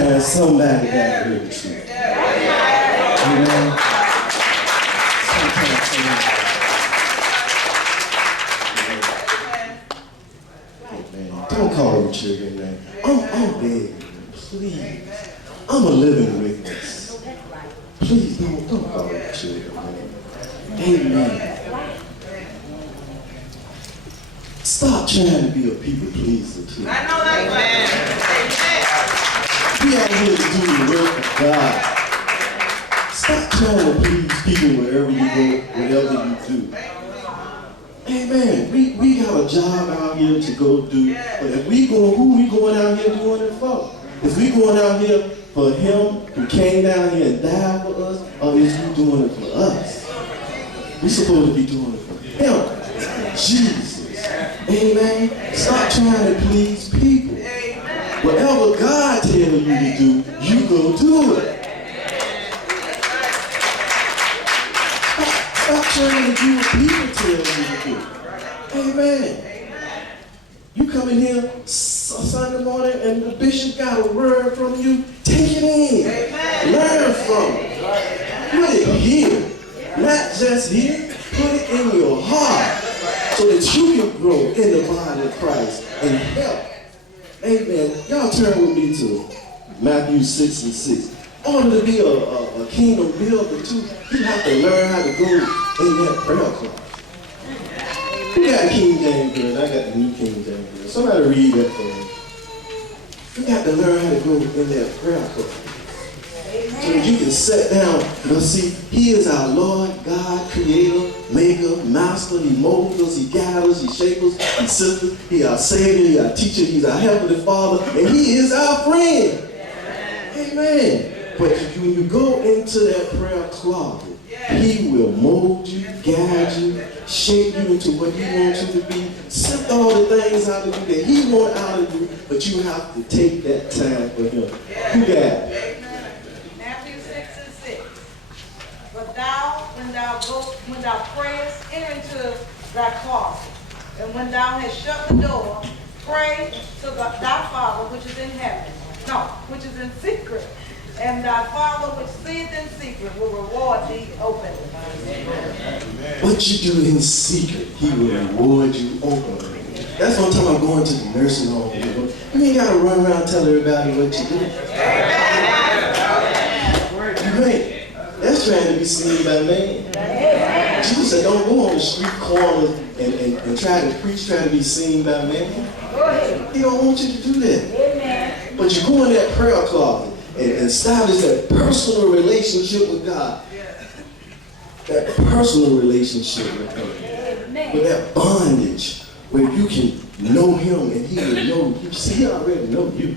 sometimes somebody got to hear the truth. You know? Sometimes somebody. Man, don't call me children, man. I'm begging you, please. I'm a living witness. Please don't call me children, man. Amen. Stop trying to be a people pleaser too. I know that, man. We out here to do the work of God. Stop trying to please people wherever you go, whatever you do. Amen. We got a job out here to go do. But if we go, who we going out here doing it for? If we going out here for him who came down here and died for us, or is we doing it for us? We supposed to be doing it for him. Jesus. Amen. Stop trying to please people. Whatever God tells you to do, you go do it. Stop trying to do what people tell you to do. Amen. You come in here Sunday morning and the bishop got a word from you, take it in. Learn from it. Put it here. Not just here, put it in your heart so that you can grow in the body of Christ and help. Amen. Y'all turn with me to Matthew 6 and 6. In order to be a kingdom builder too, you have to learn how to go in that prayer closet. You got King James Version, I got the New King James Version. Somebody read that for me. You got to learn how to go in that prayer closet. So that you can sit down and see, he is our Lord, God, creator, maker, master. He molds us, he guides us, he shapes us, he sits us. He our Savior, he our teacher, he's our Heavenly Father, and he is our friend. Amen. But when you go into that prayer closet, he will mold you, guide you, shape you into what he wants you to be, sift all the things out of you that he wants out of you, but you have to take that time for him. Who got it? Matthew 6 and 6. But thou, when thou prayest, enter into thy closet, and when thou hast shut the door, pray to thy Father which is in heaven. No, which is in secret. And thy Father which seeth in secret will reward thee openly. What you do in secret, he will reward you openly. That's what I'm talking about, going to the nursing home. You ain't got to run around and tell everybody what you do. You ain't. That's trying to be seen by man. Jesus said, don't go on the street corners and try to preach, trying to be seen by man. He don't want you to do that. But you go in that prayer closet and establish that personal relationship with God. That personal relationship with him. With that bondage where you can know him and he will know you. See, he already know you.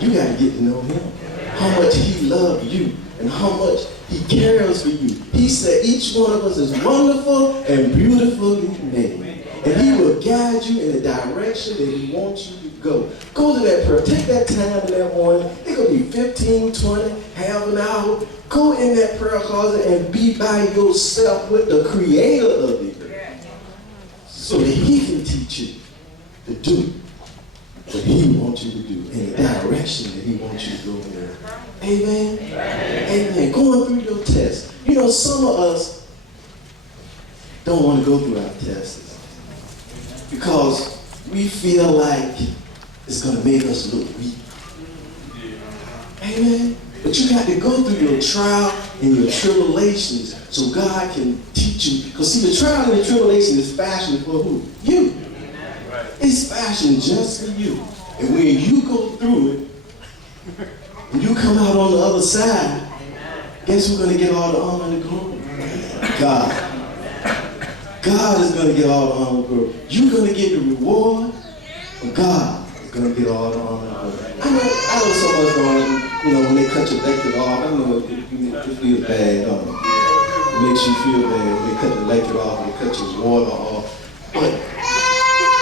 You got to get to know him. How much he loves you and how much he cares for you. He said each one of us is wonderful and beautifully made. And he will guide you in the direction that he wants you to go. Go to that prayer. Take that time in that morning. It could be 15, 20, half an hour. Go in that prayer closet and be by yourself with the creator of it. So that he can teach you to do what he wants you to do in the direction that he wants you to go in. Amen? Amen. Going through your test. You know, some of us don't want to go through our tests because we feel like it's going to make us look weak. Amen? But you got to go through your trial and your tribulations so God can teach you. Because see, the trial and the tribulation is fashioned for who? You. It's fashioned just for you. And when you go through it, when you come out on the other side, guess who's going to get all the honor and the glory? God. God is going to get all the honor and glory. You're going to get the reward, but God is going to get all the honor and glory. I know so much on, when they cut your electric off, I know it feels bad. It makes you feel bad when they cut the electric off, they cut your water off. But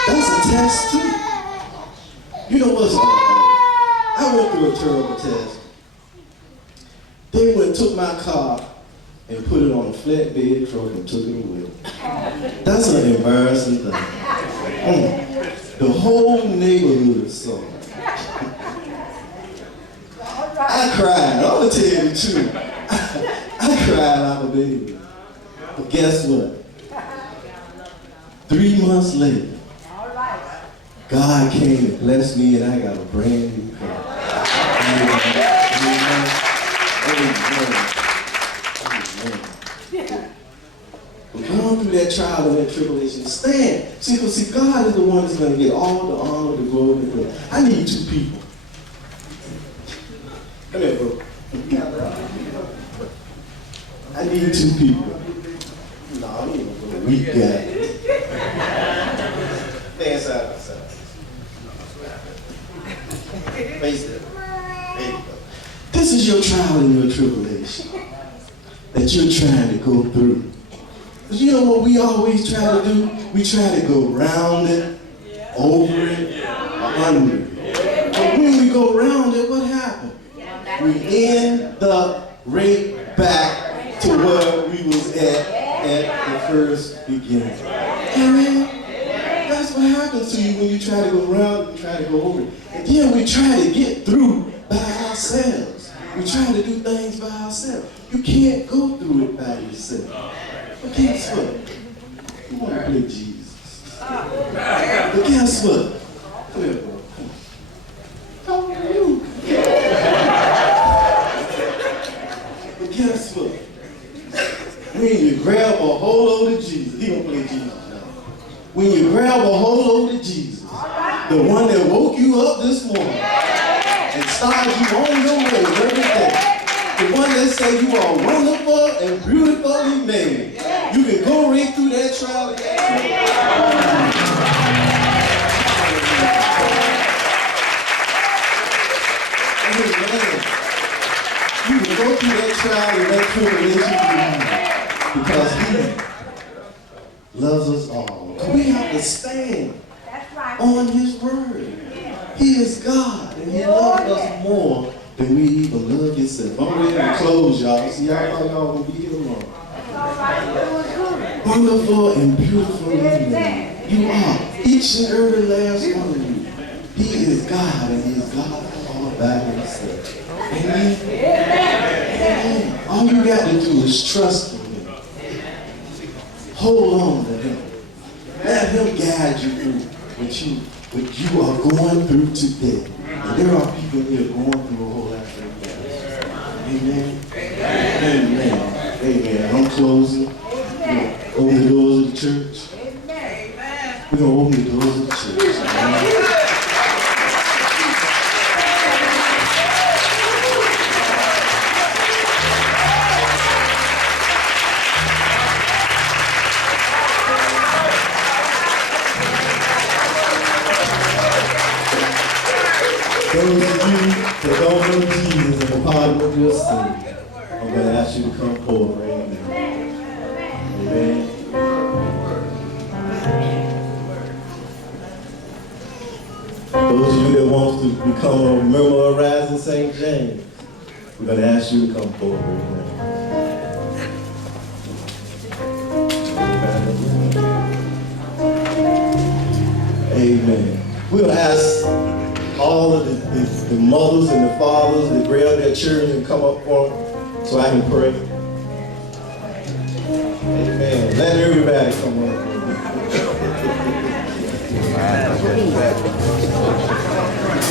that's a test too. You know what's I went through a terrible test. They went and took my car and put it on a flatbed truck and took it away. That's an embarrassing thing. The whole neighborhood saw it. I I cried. I'm going to tell you the truth. I cried like a baby. But guess what? 3 months later, God came and blessed me, and I got a brand new car. But going through that trial and that tribulation, stand. See, God is the one that's going to get all the honor, the glory, and the glory. I need 2 people. Come here, bro. I need 2 people. No, I need a weak guy. Stand side by side. Face it. There you go. This is your trial and your tribulation that you're trying to go through. Because you know what we always try to do? We try to go around it, over it, or under it. But when we go around it, what happens? We end up right back to where we was at the first beginning. Amen. That's what happens to you when you try to go around and try to go over it. And then we try to get through by ourselves. We try to do things by ourselves. You can't go through it by yourself. But guess what? You want to play Jesus. But guess what? Come here, bro. How are you? But guess what? When you grab a hold of Jesus, he don't play Jesus. When you grab a hold of Jesus, the one that woke you up this morning and started you on your way every day, the one that said you are wonderful and beautifully made, you can go right through that trial and that tribulation. You can go through that trial and that tribulation because he loves us all. We have to stand on his word. He is God, and he loves us more than we even love yourself. I'm ready to close, y'all. See, I thought y'all would be here long. Wonderful and beautiful made. You are. Each and every last one of you. He is God, and he is God all by himself. Amen? Amen. All you got to do is trust in him. Hold on to him. Let him guide you through what you are going through today. And there are people here going through a whole lot of things. Amen. Amen. Amen. I'm closing. Open the doors of the church. We're going to open the doors of the church. Amen. Those of you that don't know Jesus and the pardon of your sin, I'm going to ask you to come forward right now. Amen. Those of you that want to become a member of Rising St. James, we're going to ask you to come forward right now. Amen. We'll ask all of the mothers and the fathers that grab their children and come up for them so I can pray. Amen. Let everybody come up.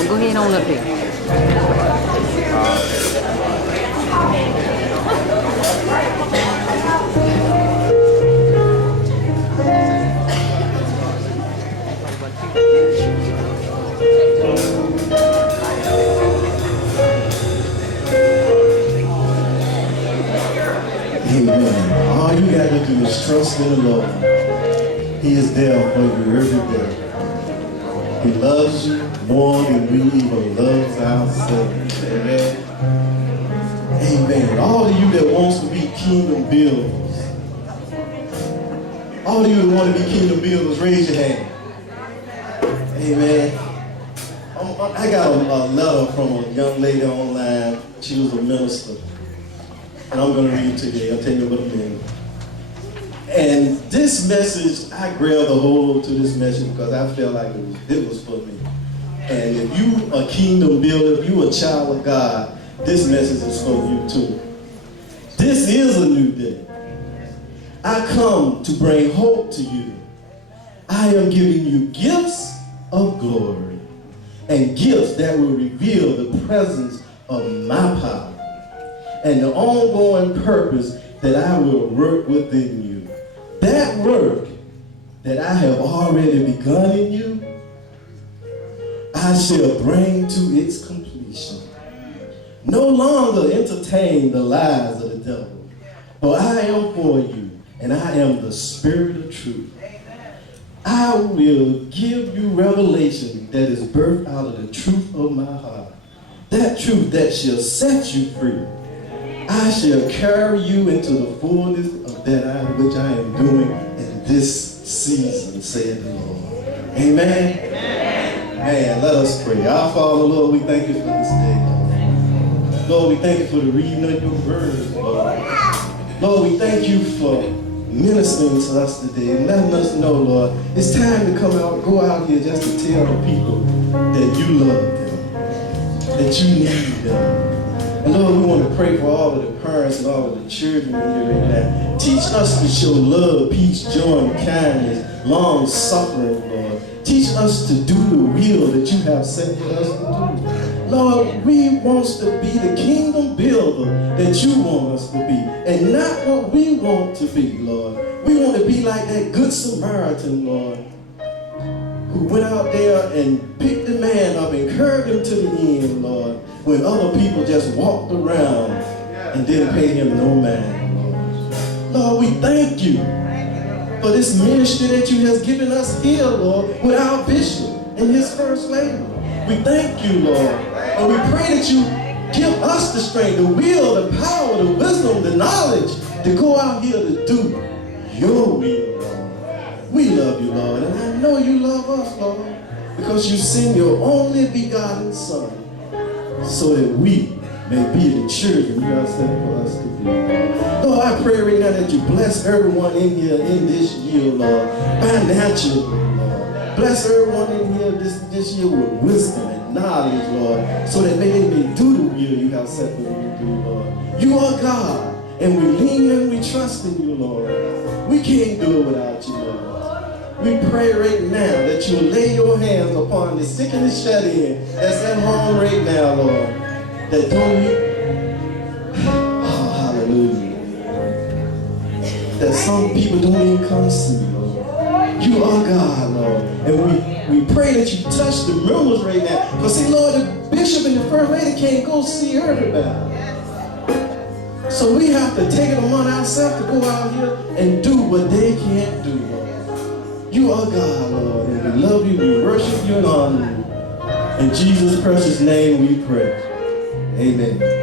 Go ahead on up here. Amen. All you got to do is trust in the Lord. He is there for you every day. He loves you more than we even love ourselves. Amen. Amen. All of you that wants to be kingdom builders, all of you that want to be kingdom builders, raise your hand. Amen. I got a letter from a young lady online. She was a minister. And I'm going to read it to you. I'll tell you what it means. And this message, I grabbed a hold to this message because I felt like it was for me. And if you a kingdom builder, if you a child of God, this message is for you too. This is a new day. I come to bring hope to you. I am giving you gifts of glory and gifts that will reveal the presence of my power and the ongoing purpose that I will work within you. That work that I have already begun in you, I shall bring to its completion. No longer entertain the lies of the devil, for I am for you, and I am the Spirit of truth. I will give you revelation that is birthed out of the truth of my heart, that truth that shall set you free. I shall carry you into the fullness of that which I am doing in this season, said the Lord. Amen. Man, let us pray. Our Father, Lord, we thank you for this day, Lord. Lord, we thank you for the reading of your word, Lord. Lord, we thank you for ministering to us today and letting us know, Lord, it's time to come out, go out here just to tell the people that you love them, that you need them. And Lord, we want to pray for all of the parents and all of the children in here right now. Teach us to show love, peace, joy, and kindness, long suffering, Lord. Teach us to do the will that you have sent for us to do. Lord, we want to be the kingdom builder that you want us to be, and not what we want to be, Lord. We want to be like that good Samaritan, Lord, who went out there and picked the man up and carried him to the end, Lord, when other people just walked around and didn't pay him no mind, Lord. Lord, we thank you for this ministry that you have given us here, Lord, with our bishop and his first lady. We thank you, Lord, and we pray that you give us the strength, the will, the power, the wisdom, the knowledge to go out here to do your will, Lord. We love you, Lord, and I know you love us, Lord, because you sent your only begotten Son so that we may be the children you have sent for us to be. Lord, I pray right now that you bless everyone in here in this year, Lord, financially, Lord. Bless everyone in here this year with wisdom and knowledge, Lord, so that they may do the will you have set for them to do, Lord. You are God, and we lean and we trust in you, Lord. We can't do it without you, Lord. We pray right now that you lay your hands upon the sick and the shut in that's at home right now, Lord. That don't oh, hallelujah. That some people don't even come see, Lord. You are God, Lord. And we pray that you touch the members right now. Because see, Lord, the bishop and the first lady can't go see everybody. So we have to take it upon ourselves to go out here and do what they can't do, Lord. You are God, Lord, and we love you, we worship you and honor you. In Jesus' precious name we pray. Amen.